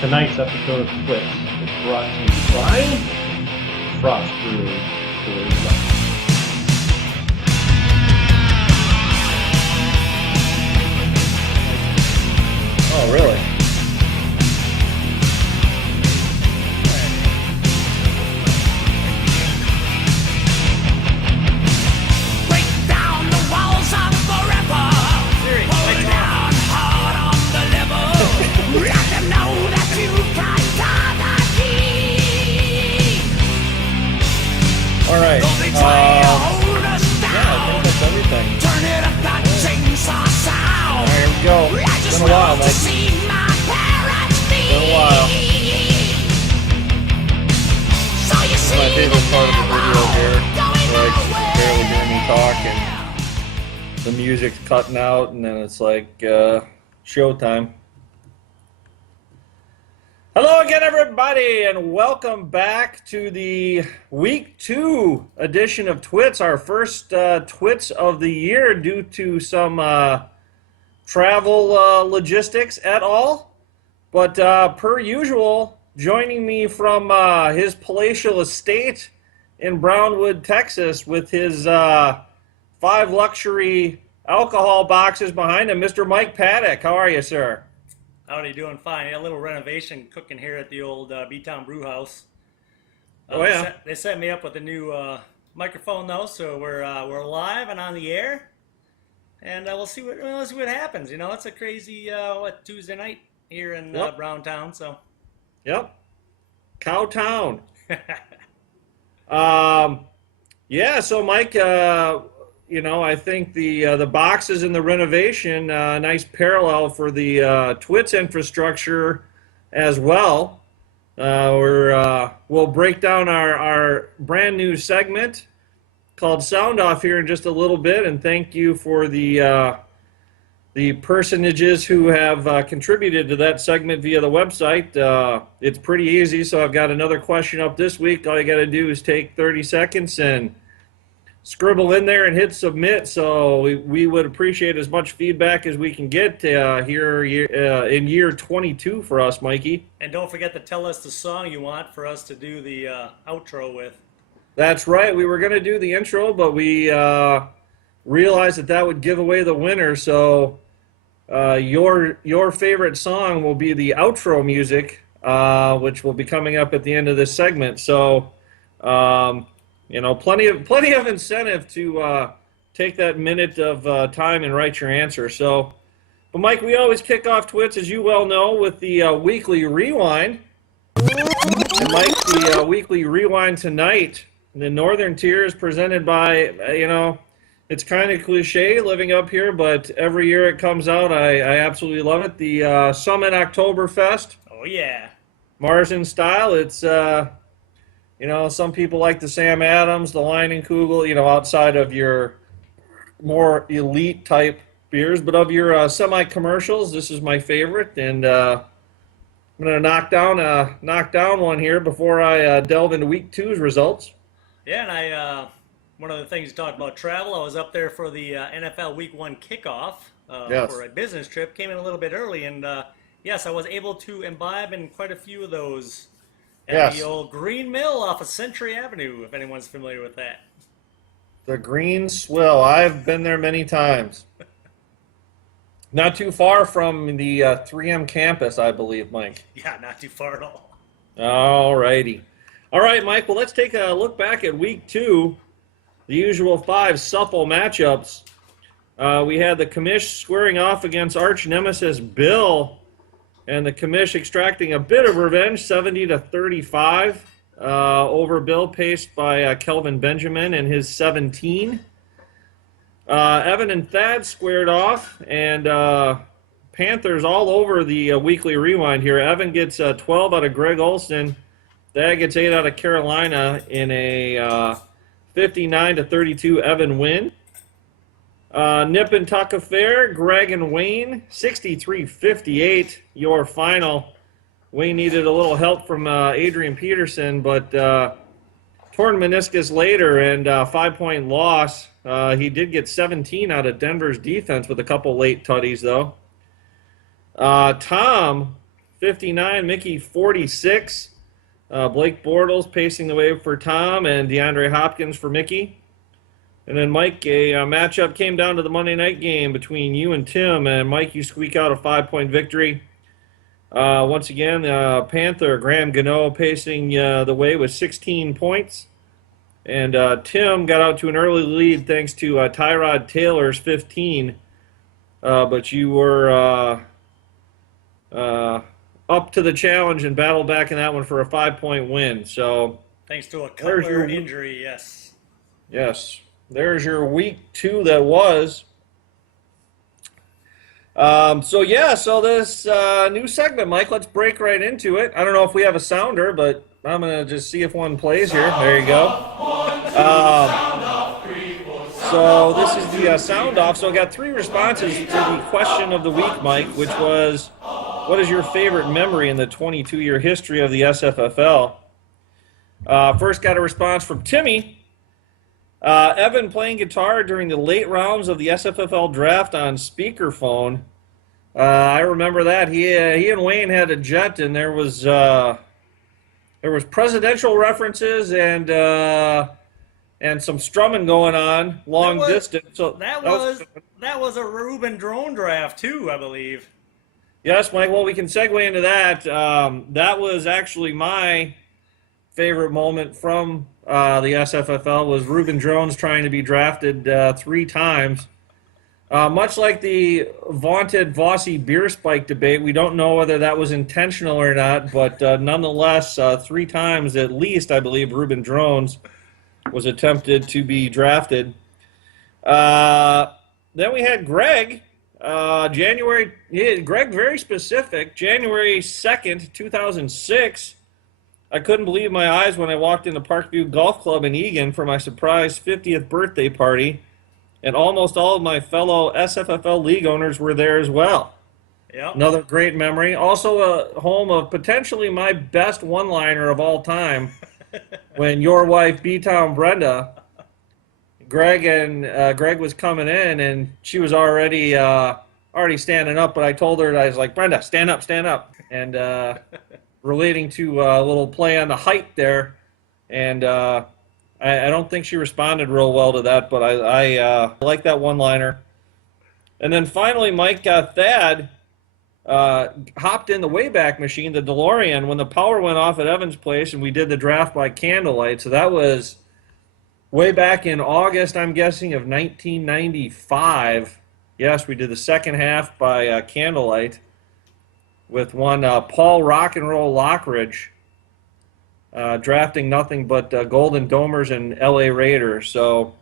Tonight's episode of Twits is brought to you by Frost Brewery. Oh, really? All right. Yeah, I think that's everything. All right, here we go. It's been a while, Mike. Been a while. This is my favorite part of the video here, where I can barely hear me talk and the music's cutting out, and then it's like showtime. Hello again, everybody, and welcome back to the Week 2 edition of Twits, our first Twits of the year due to some travel logistics et al. But per usual, joining me from his palatial estate in Brownwood, Texas, with his 5 luxury alcohol boxes behind him, Mr. Mike Paddock. How are you, sir? Howdy, doing fine. A little renovation cooking here at the old B-Town Brew House. Oh yeah. They set me up with a new microphone though, so we're live and on the air, and we'll see what happens. You know, it's a crazy Tuesday night here in Browntown. So. Yep. Cowtown. Yeah. So Mike. You know, I think the boxes and the renovation, nice parallel for the Twits infrastructure as well. We'll break down our brand new segment called Sound Off here in just a little bit, and thank you for the personages who have contributed to that segment via the website. It's pretty easy, so I've got another question up this week. All you got to do is take 30 seconds and scribble in there and hit submit. So we would appreciate as much feedback as we can get here in year 22 for us, Mikey. And don't forget to tell us the song you want for us to do the outro with. That's right. We were going to do the intro, but we realized that would give away the winner. So your favorite song will be the outro music, which will be coming up at the end of this segment. So you know, plenty of incentive to take that minute of time and write your answer. So, but Mike, we always kick off Twits, as you well know, with the weekly rewind. And Mike, the weekly rewind tonight, the Northern Tier is presented by, you know, it's kind of cliche living up here, but every year it comes out, I absolutely love it. The Summit Oktoberfest. Oh yeah. Marzen style. It's you know, some people like the Sam Adams, the Leinenkugel, you know, outside of your more elite type beers. But of your semi-commercials, this is my favorite. And I'm going to knock down one here before I delve into Week 2's results. Yeah, and one of the things you talked about travel, I was up there for the NFL Week 1 kickoff for a business trip. Came in a little bit early, and yes, I was able to imbibe in quite a few of those. At the old Green Mill off of Century Avenue, if anyone's familiar with that. The Green Swill. I've been there many times. Not too far from the 3M campus, I believe, Mike. Yeah, not too far at all. All righty. All right, Mike, well, let's take a look back at Week 2. The usual 5 Suffle matchups. We had the Commish squaring off against arch nemesis Bill. And the Commish extracting a bit of revenge, 70-35 over Bill, paced by Kelvin Benjamin and his 17. Evan and Thad squared off, and Panthers all over the weekly rewind here. Evan gets 12 out of Greg Olson. Thad gets 8 out of Carolina in a 59-32 Evan win. Nip and Tuck affair, Greg and Wayne, 63-58, your final. Wayne needed a little help from Adrian Peterson, but torn meniscus later and 5-point loss. He did get 17 out of Denver's defense with a couple late tutties, though. Tom 59, Mickey 46. Blake Bortles pacing the way for Tom, and DeAndre Hopkins for Mickey. And then Mike, a matchup came down to the Monday night game between you and Tim, and Mike, you squeak out a 5-point victory. Once again, Panther Graham Gano pacing the way with 16 points. And Tim got out to an early lead thanks to Tyrod Taylor's 15. But you were up to the challenge and battled back in that one for a 5-point win. So thanks to a Cutler injury, yes. Yes. There's your week 2 that was. So this new segment, Mike, let's break right into it. I don't know if we have a sounder, but I'm going to just see if one plays here. There you go. So this is the sound off. So I got 3 responses to the question of the week, Mike, which was, what is your favorite memory in the 22-year history of the SFFL? First got a response from Timmy. Evan playing guitar during the late rounds of the SFFL draft on speakerphone. I remember that. He and Wayne had a jet, and there was presidential references and some strumming going on long distance. So that was a Ruben drone draft too, I believe. Yes, Mike. Well, we can segue into that. That was actually my favorite moment from the SFFL was Ruben Drones trying to be drafted 3 times. Much like the vaunted Vossi beer spike debate, we don't know whether that was intentional or not, but nonetheless, 3 times at least, I believe, Ruben Drones was attempted to be drafted. Then we had Greg. Greg, very specific. January 2nd, 2006. I couldn't believe my eyes when I walked into Parkview Golf Club in Eagan for my surprise 50th birthday party, and almost all of my fellow SFFL league owners were there as well. Yep. Another great memory. Also a home of potentially my best one-liner of all time, when your wife, B-Town Brenda, Greg was coming in, and she was already standing up, but I told her, I was like, Brenda, stand up. And relating to a little play on the height there, and I don't think she responded real well to that, but I like that one-liner. And then finally, Mike Thad hopped in the Wayback Machine, the DeLorean, when the power went off at Evans Place, and we did the draft by candlelight. So that was way back in August, I'm guessing, of 1995. Yes, we did the second half by candlelight with one Paul Rock and Roll Lockridge drafting nothing but Golden Domers and L.A. Raiders. So,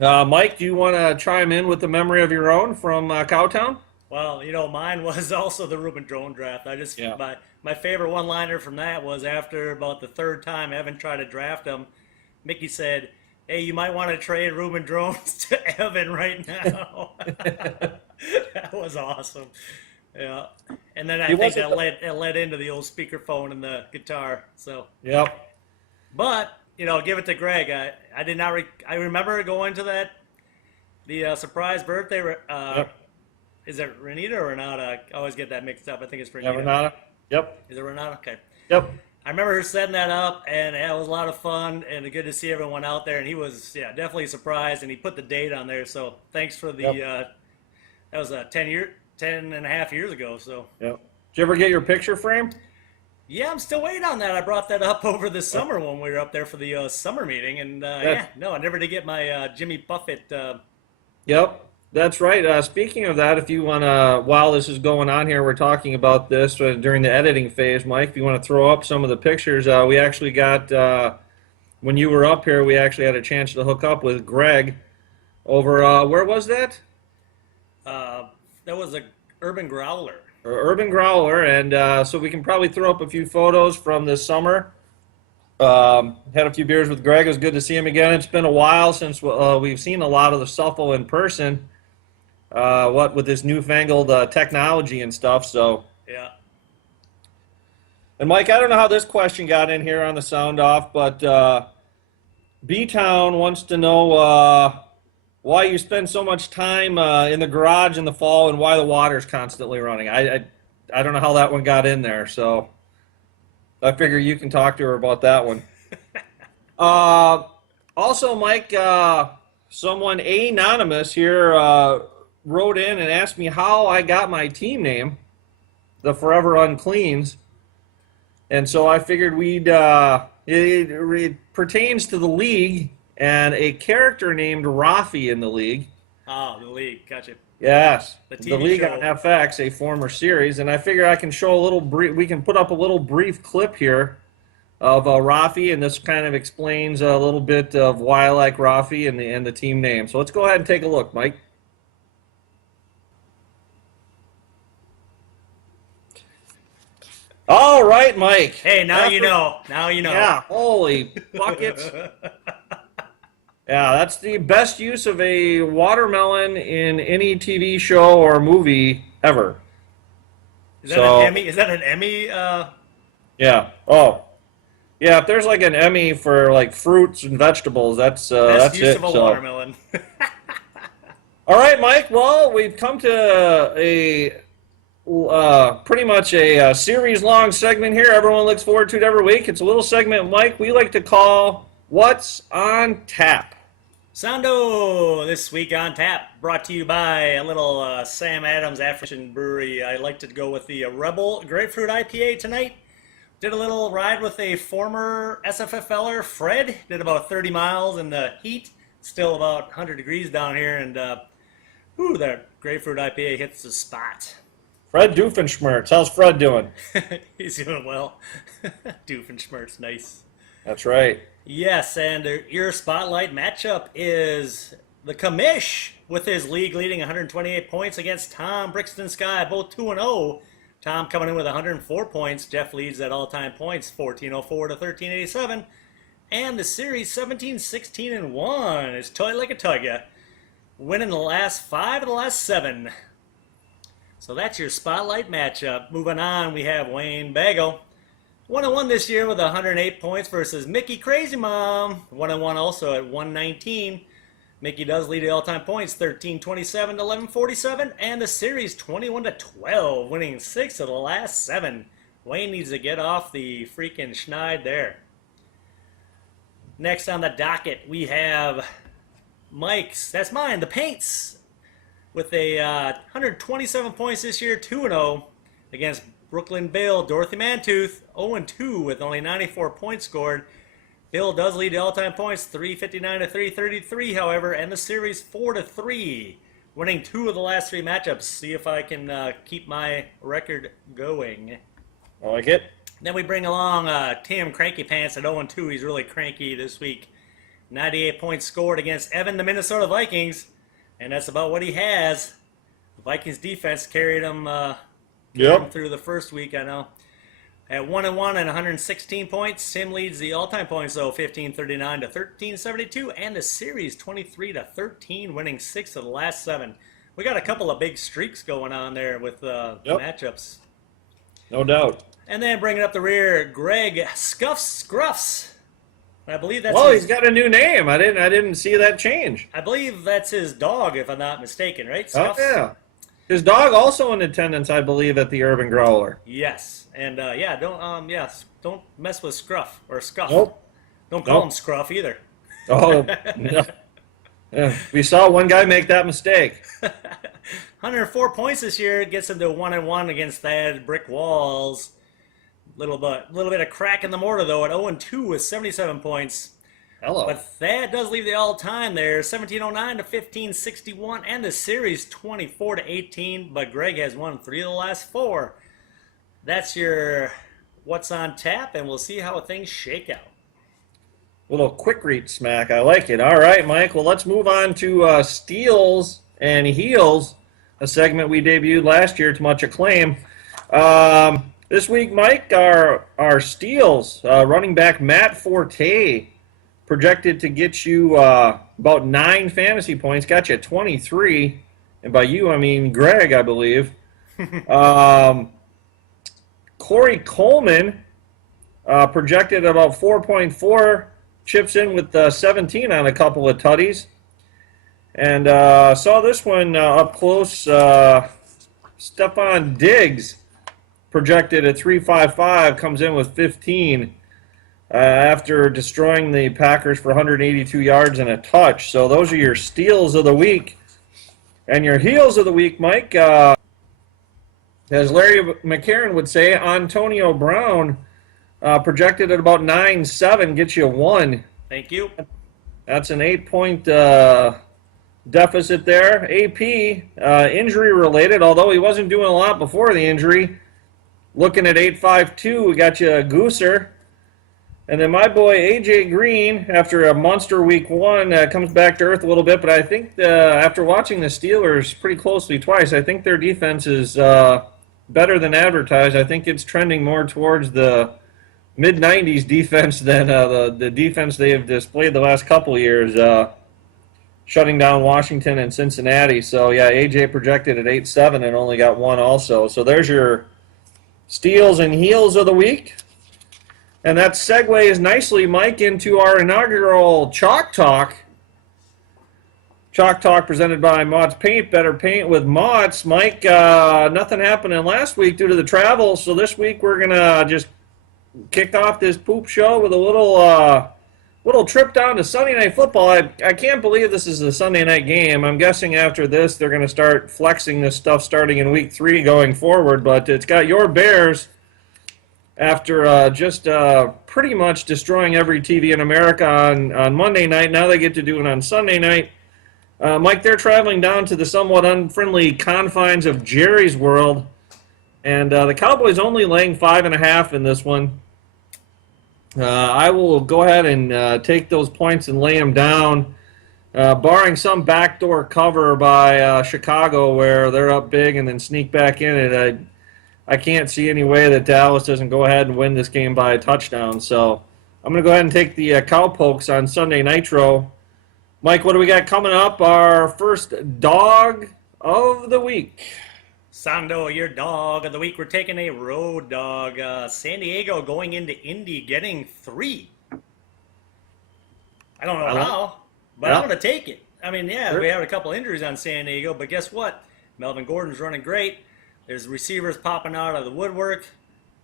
Mike, do you want to chime in with the memory of your own from Cowtown? Well, mine was also the Ruben Drone draft. My favorite one-liner from that was after about the 3rd time Evan tried to draft him, Mickey said, "Hey, you might want to trade Ruben Drones to Evan right now." That was awesome. Yeah, and then I think that led into the old speakerphone and the guitar. So yep. But give it to Greg. I did not. I remember going to the surprise birthday. Yep. Is it Renata or Renata? I always get that mixed up. I think it's Renata. Yeah, Renata. Yep. Is it Renata? Okay. Yep. I remember her setting that up, and it was a lot of fun, and good to see everyone out there. And he was, definitely surprised, and he put the date on there. So thanks for the. Yep. That was 10 and a half years ago. So. Yep. Did you ever get your picture frame? Yeah, I'm still waiting on that. I brought that up over the summer when we were up there for the summer meeting, and I never did get my Jimmy Buffett. Yep. That's right. Speaking of that, if you want to, while this is going on here, we're talking about this during the editing phase, Mike, if you want to throw up some of the pictures, we actually got, when you were up here, we actually had a chance to hook up with Greg over, where was that? That was a Urban Growler. Urban Growler, and so we can probably throw up a few photos from this summer. Had a few beers with Greg. It was good to see him again. It's been a while since we've seen a lot of the SFFL in person. What with this newfangled technology and stuff. So yeah. And Mike, I don't know how this question got in here on the sound off, but B-Town wants to know why you spend so much time in the garage in the fall and why the water's constantly running. I I don't know how that one got in there, so I figure you can talk to her about that one. Also, Mike, someone anonymous here wrote in and asked me how I got my team name, the Forever Uncleans. And so I figured it pertains to the league and a character named Rafi in the league. Oh, the league, gotcha. Yes, The league show. on FX, a former series, and I figure I can show a little brief. We can put up a little brief clip here of Rafi, and this kind of explains a little bit of why I like Rafi and the team name. So let's go ahead and take a look, Mike. All right, Mike. Hey, now you know. Now you know. Yeah, holy buckets. Yeah, that's the best use of a watermelon in any TV show or movie ever. Is that an Emmy? Is that an Emmy? Yeah. Oh. Yeah, if there's like an Emmy for like fruits and vegetables, that's best use it. of a watermelon. All right, Mike. Well, we've come to a pretty much a series-long segment here. Everyone looks forward to it every week. It's a little segment, Mike, we like to call What's on Tap. Soundo, this week on tap, brought to you by a little Sam Adams African Brewery. I like to go with the Rebel Grapefruit IPA tonight. Did a little ride with a former SFFLer, Fred. Did about 30 miles in the heat. Still about 100 degrees down here, and that Grapefruit IPA hits the spot. Fred Doofenshmirtz. How's Fred doing? He's doing well. Doofenshmirtz, nice. That's right. Yes, and your spotlight matchup is the Commish with his league leading 128 points against Tom Brixton Sky, both 2-0. Tom coming in with 104 points. Jeff leads at all-time points, 1404 to 1387. And the series 17-16-1 is toy like a tugga, winning the last 5 of the last 7. So that's your spotlight matchup. Moving on, we have Wayne Bagel. 1-1 this year with 108 points versus Mickey Crazy Mom. 1-1 also at 119. Mickey does lead the all-time points, 1327 to 1147, and the series 21-12, winning 6 of the last 7. Wayne needs to get off the freaking schneid there. Next on the docket, we have Mike's. That's mine, the Paints, with a 127 points this year, 2-0 against Brooklyn Bill, Dorothy Mantooth, 0-2 with only 94 points scored. Bill does lead the all-time points, 359 to 333, however, and the series 4-3, winning 2 of the last 3 matchups. See if I can keep my record going. I like it. Then we bring along Tim Cranky Pants at 0-2. He's really cranky this week. 98 points scored against Evan, the Minnesota Vikings, and that's about what he has. The Vikings defense carried him. Through the first week, I know. At 1-1 and 116 points, Sim leads the all-time points, though, 1539 to 1372, and the series 23-13, winning 6 of the last 7. We got a couple of big streaks going on there with matchups. No doubt. And then bringing up the rear, Greg Scruffs. I believe that's. Well, he's got a new name. I didn't see that change. I believe that's his dog, if I'm not mistaken, right? Scuffs? Oh yeah. His dog also in attendance, I believe, at the Urban Growler. Yes, and don't mess with Scruff or Scuff. Nope. Don't call him Scruff either. Oh, no. Yeah, we saw one guy make that mistake. 104 points this year gets him to 1-1 against Thad Brick Walls. Little bit of crack in the mortar though at 0-2 with 77 points. Hello. But Thad does leave the all-time there, 1709 to 1561, and the series 24-18. But Greg has won 3 of the last 4. That's your what's on tap, and we'll see how things shake out. Little quick read smack. I like it. All right, Mike. Well, let's move on to Steals and Heels, a segment we debuted last year to much acclaim. This week, Mike, our Steals, running back Matt Forte, projected to get you about 9 fantasy points, got you 23. And by you, I mean Greg, I believe. Corey Coleman projected about 4.4, chips in with 17 on a couple of tutties. And saw this one up close. Stephon Diggs projected at 355, comes in with 15 after destroying the Packers for 182 yards and a touch. So those are your steals of the week. And your heels of the week, Mike, as Larry McCarron would say, Antonio Brown projected at about 9.7, gets you 1. Thank you. That's an 8-point deficit there. AP, injury related, although he wasn't doing a lot before the injury. Looking at 8.52, we got you a Gooser. And then my boy AJ Green, after a monster week 1, comes back to earth a little bit. But I think after watching the Steelers pretty closely twice, I think their defense is better than advertised. I think it's trending more towards the mid-90s defense than the defense they have displayed the last couple of years, shutting down Washington and Cincinnati. So, yeah, AJ projected at 8.7 and only got 1 also. So there's your steals and heels of the week. And that segues nicely, Mike, into our inaugural Chalk Talk. Chalk Talk presented by Mott's Paint, Better Paint with Mott's. Mike, nothing happening last week due to the travel, so this week we're going to just kick off this poop show with a little trip down to Sunday Night Football. I can't believe this is a Sunday night game. I'm guessing after this they're going to start flexing this stuff starting in week 3 going forward, but it's got your Bears after just pretty much destroying every TV in America on Monday night. Now they get to do it on Sunday night. Mike, they're traveling down to the somewhat unfriendly confines of Jerry's World, and the Cowboys only laying 5.5 in this one. I will go ahead and take those points and lay them down, barring some backdoor cover by Chicago where they're up big and then sneak back in it. I can't see any way that Dallas doesn't go ahead and win this game by a touchdown. So I'm going to go ahead and take the Cowpokes on Sunday Nitro. Mike, what do we got coming up? Our first dog of the week. Sando, your dog of the week. We're taking a road dog. San Diego going into Indy, getting 3. I don't know how, but I'm going to take it. I mean, yeah, sure. We had a couple injuries on San Diego, but guess what? Melvin Gordon's running great. There's receivers popping out of the woodwork.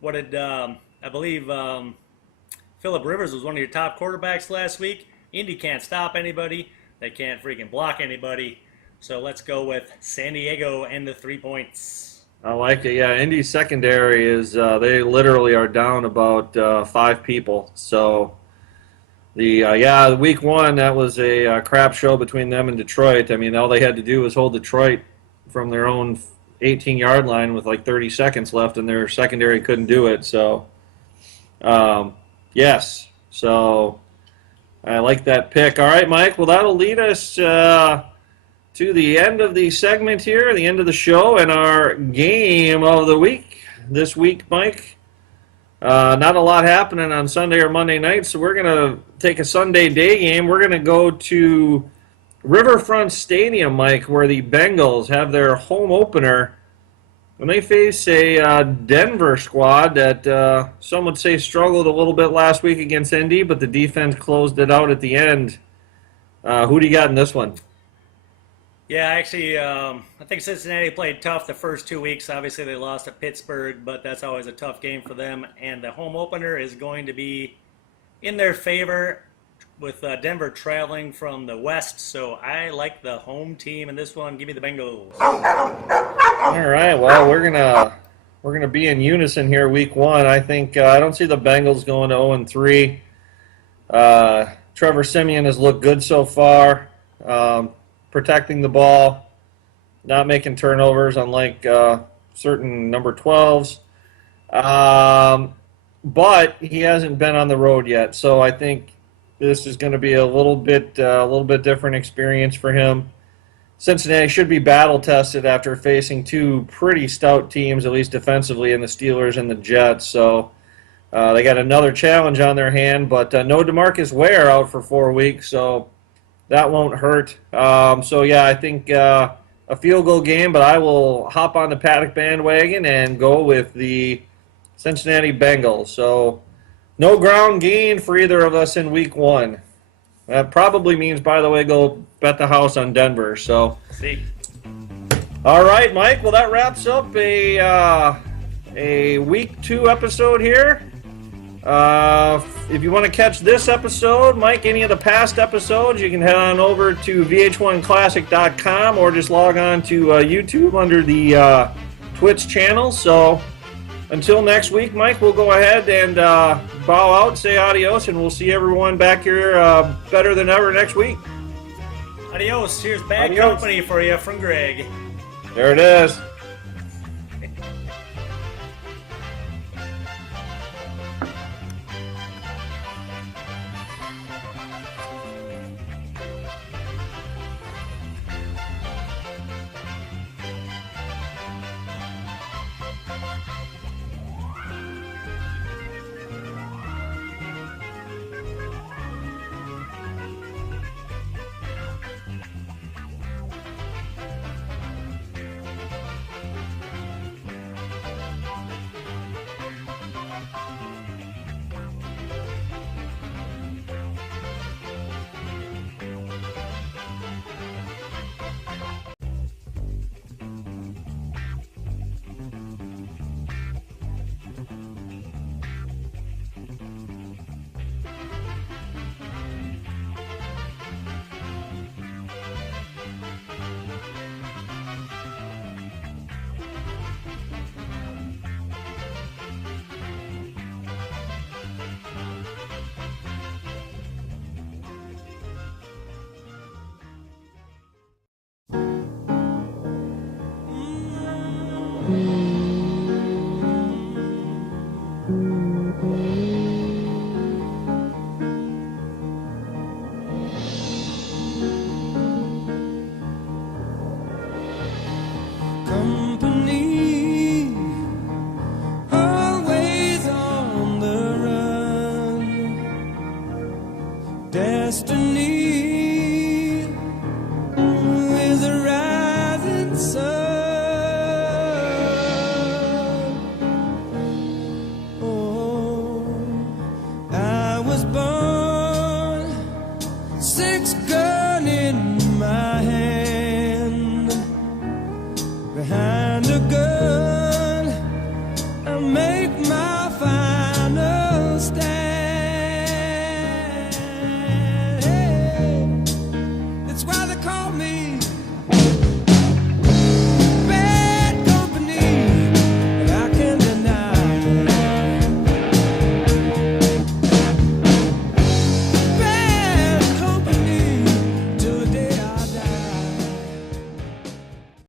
What did, I believe, Phillip Rivers was one of your top quarterbacks last week. Indy can't stop anybody. They can't freaking block anybody. So let's go with San Diego and the 3 points. I like it. Yeah, Indy's secondary is, they literally are down about 5 people. So, the week 1, that was a crap show between them and Detroit. I mean, all they had to do was hold Detroit from their own 18-yard line with like 30 seconds left, and their secondary couldn't do it. So, yes. So, I like that pick. All right, Mike. Well, that'll lead us to the end of the segment here, the end of the show, and our game of the week. This week, Mike, not a lot happening on Sunday or Monday night, so we're going to take a Sunday day game. We're going to go to Riverfront Stadium, Mike, where the Bengals have their home opener, and they face a Denver squad that some would say struggled a little bit last week against Indy, but the defense closed it out at the end. Who do you got in this one? Yeah, actually, I think Cincinnati played tough the first 2 weeks. Obviously, they lost to Pittsburgh, but that's always a tough game for them, and the home opener is going to be in their favor, with Denver traveling from the west, so I like the home team in this one. Give me the Bengals. All right, well, we're gonna be in unison here, week 1. I think I don't see the Bengals going to 0-3. Trevor Siemian has looked good so far, protecting the ball, not making turnovers, unlike certain number 12s. But he hasn't been on the road yet, so I think this is going to be a little bit different experience for him. Cincinnati should be battle tested after facing 2 pretty stout teams, at least defensively, in the Steelers and the Jets. So they got another challenge on their hand, but no DeMarcus Ware out for 4 weeks, so that won't hurt. So yeah, I think a field goal game, but I will hop on the Paddock bandwagon and go with the Cincinnati Bengals. So no ground gain for either of us in week 1. That probably means, by the way, go bet the house on Denver. So, see. All right, Mike. Well, that wraps up a a week 2 episode here. If you want to catch this episode, Mike, any of the past episodes, you can head on over to vh1classic.com or just log on to YouTube under the Twits channel. So until next week, Mike, we'll go ahead and bow out, say adios, and we'll see everyone back here better than ever next week. Adios. Here's bad company for you from Greg. There it is. Company, always on the run. Destiny.